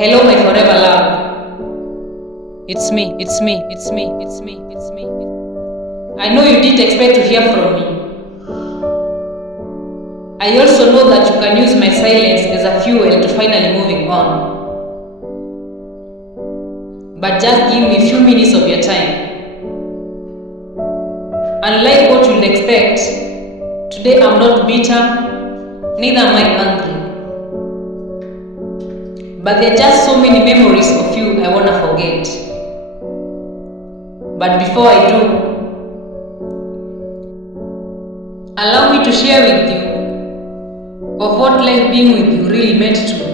Hello, my forever love. It's me, it's me, it's me, it's me, it's me. I know you didn't expect to hear from me. I also know that you can use my silence as a fuel to finally moving on. But just give me a few minutes of your time. Unlike what you'd expect, today I'm not bitter, neither am I angry. But there are just so many memories of you I wanna forget. But before I do, allow me to share with you of what life being with you really meant to me.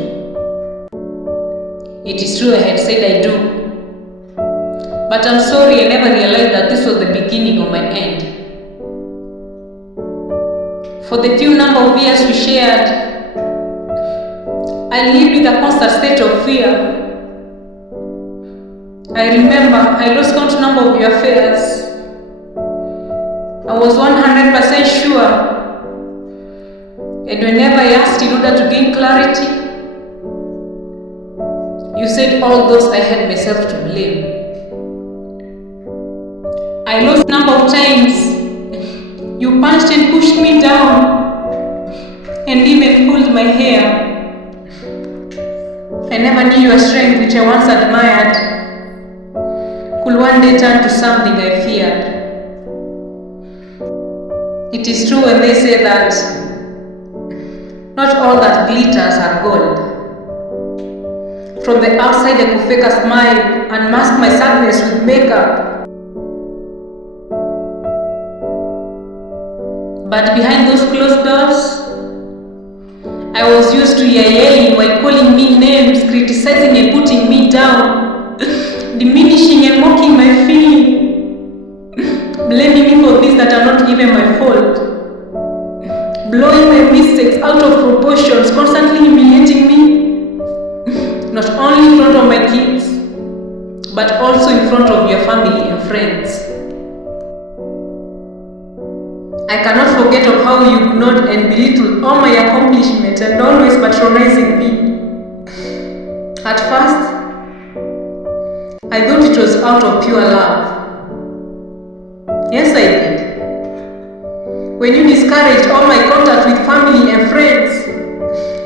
It is true I had said I do, but I'm sorry I never realized that this was the beginning of my end. For the few number of years we shared, I lived with a constant state of fear. I remember I lost count number of your affairs. I was 100% sure, and whenever I asked in order to gain clarity, you said all those I had myself to blame. I lost number of times you punched and pushed me down and even pulled my hair. I never knew your strength, which I once admired, could one day turn to something I feared. It is true when they say that not all that glitters are gold. From the outside I could fake a smile and mask my sadness with makeup. But behind those closed doors, I was used to your yelling while calling me names, criticizing and putting me down, diminishing and mocking my feeling, blaming me for things that are not even my fault, blowing my mistakes out of proportions, constantly humiliating me, not only in front of my kids, but also in front of your family and friends. I cannot forget of how you ignored and belittled all my accomplishments and always patronizing me. At first, I thought it was out of pure love. Yes, I did. When you discouraged all my contact with family and friends,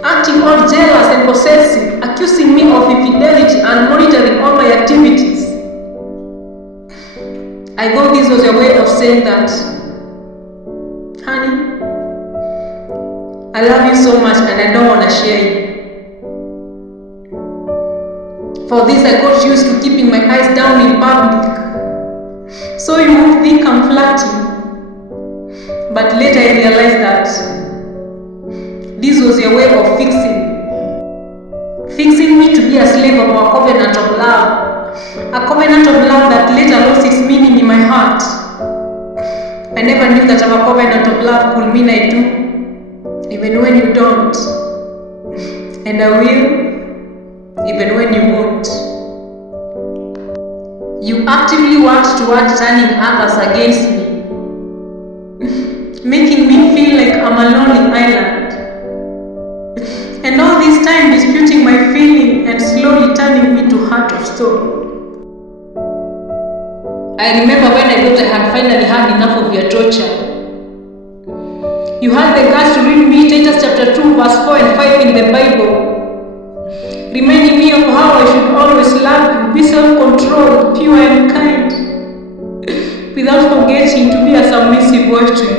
acting all jealous and possessive, accusing me of infidelity and monitoring all my activities, I thought this was a way of saying that, honey, I love you so much and I don't want to share you. For this I got used to keeping my eyes down in public, so you won't think I'm flirting. But later I realized that this was a way of fixing me to be a slave of our covenant of love, a covenant of love that later lost its meaning in my heart. I never knew that our covenant of love could mean I do, even when you don't. And I will, even when you won't. You actively worked toward turning others against me, making me feel like I'm a lonely island. And all this time disputing my feeling and slowly turning me to heart of stone. I remember when I thought I had finally had enough of your torture. You had the guts to read me Titus chapter 2 verse 4 and 5 in the Bible, reminding me of how I should always love you, be self-controlled, pure and kind, without forgetting to be a submissive wife to you.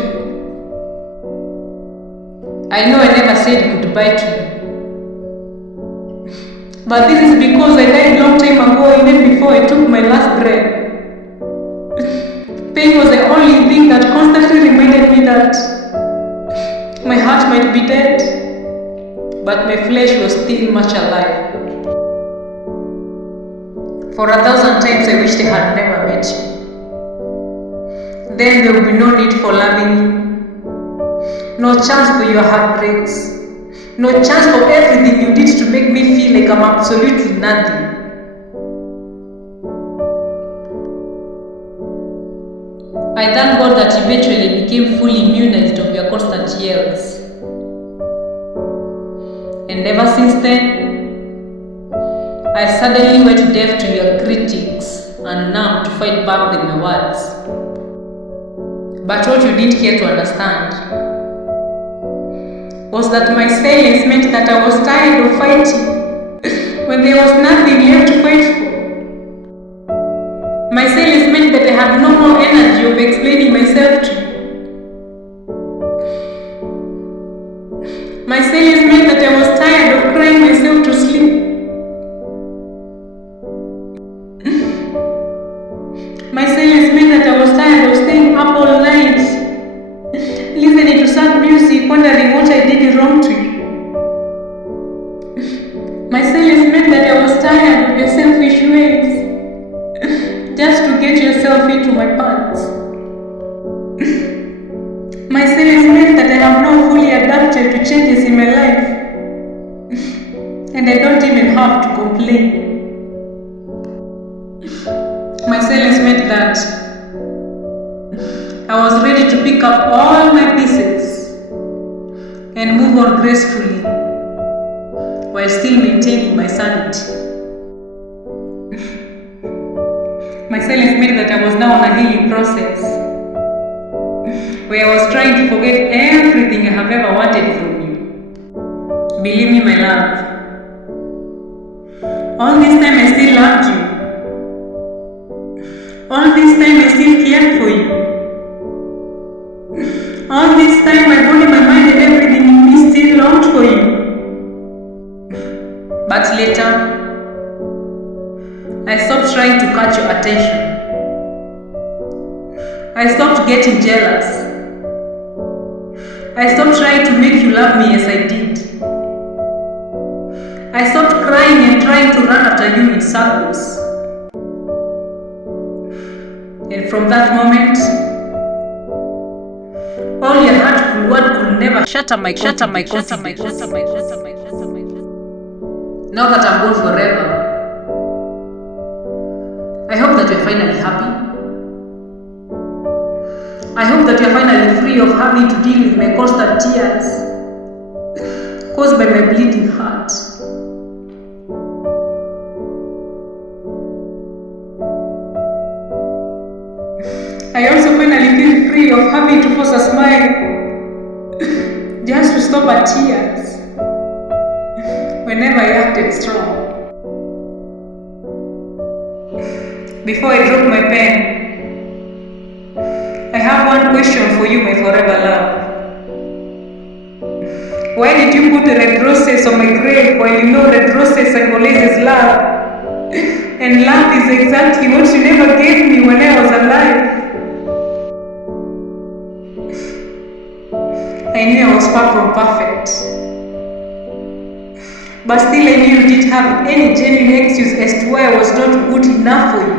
I know I never said goodbye to you, but this is because I died long time ago, even before I took my last breath. Pain was the only thing that constantly reminded me that my heart might be dead, but my flesh was still much alive. For 1,000 times I wished I had never met you. Then there would be no need for loving you, no chance for your heartbreaks, no chance for everything you did to make me feel like I'm absolutely nothing. I thank God that eventually became fully immunized of your constant yells. And ever since then, I suddenly went deaf to your critics and numb to fight back with my words. But what you didn't care to understand was that my silence meant that I was tired of fighting when there was nothing left to fight for. My silence meant that I had no more energy of explaining myself to you. My silence meant that I was tired of crying myself to sleep. My silence meant that I was tired of staying up all night, listening to sad music, wondering what I did wrong to you. My silence meant that I was tired of your selfish ways, just to get yourself into my pants. My silence meant that I have now fully adapted to changes in my life, and I don't even have to complain. My silence meant that I was ready to pick up all my pieces and move on gracefully while still maintaining my sanity. My silence meant that I was now on a healing process where I was trying to forget everything I have ever wanted from you. Believe me, my love, all this time I still loved you. All this time I still cared for you. All this time my body, my mind and everything in me still longed for you. But later, I stopped trying to catch your attention. I stopped getting jealous. I stopped trying to make you love me as I did. I stopped crying and trying to run after you in circles. And from that moment, all your hurtful word could never shatter my confidence. Now that I'm gone forever, I hope that you're finally happy. I hope that you're finally free of having to deal with my constant tears caused by my bleeding heart. I also finally feel free of having to force a smile just to stop our tears whenever I acted strong. Before I drop my pen, I have one question for you, my forever love. Why did you put red roses on my grave while you know red roses symbolizes love? And love is exactly what you never gave me when I was alive. I knew I was far from perfect, but still I knew you didn't have any genuine excuse as to why I was not good enough for you,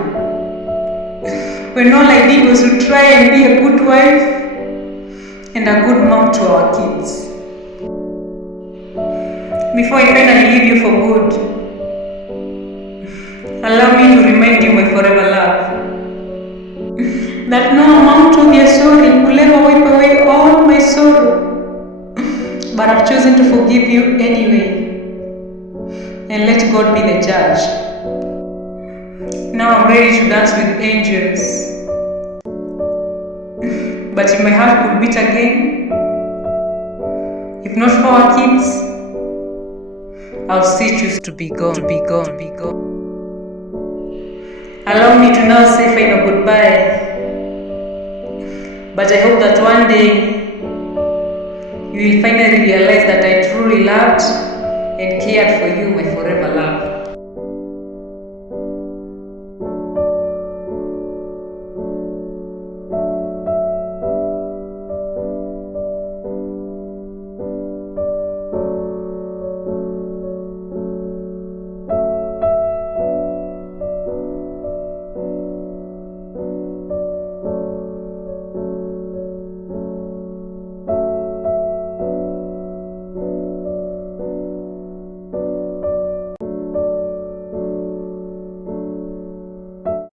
when all I did was to try and be a good wife and a good mom to our kids. Before I finally leave you for good, allow me to remind you, my forever love, that no amount of your sorry will ever wipe away all my sorrow, but I've chosen to forgive you anyway and let God be the judge. Now I'm ready to dance with angels, but if my heart could beat again, if not for our kids, I'll still choose to be gone. Allow me to now say final goodbye, but I hope that one day you will finally realize that I truly loved and cared for you, my forever love.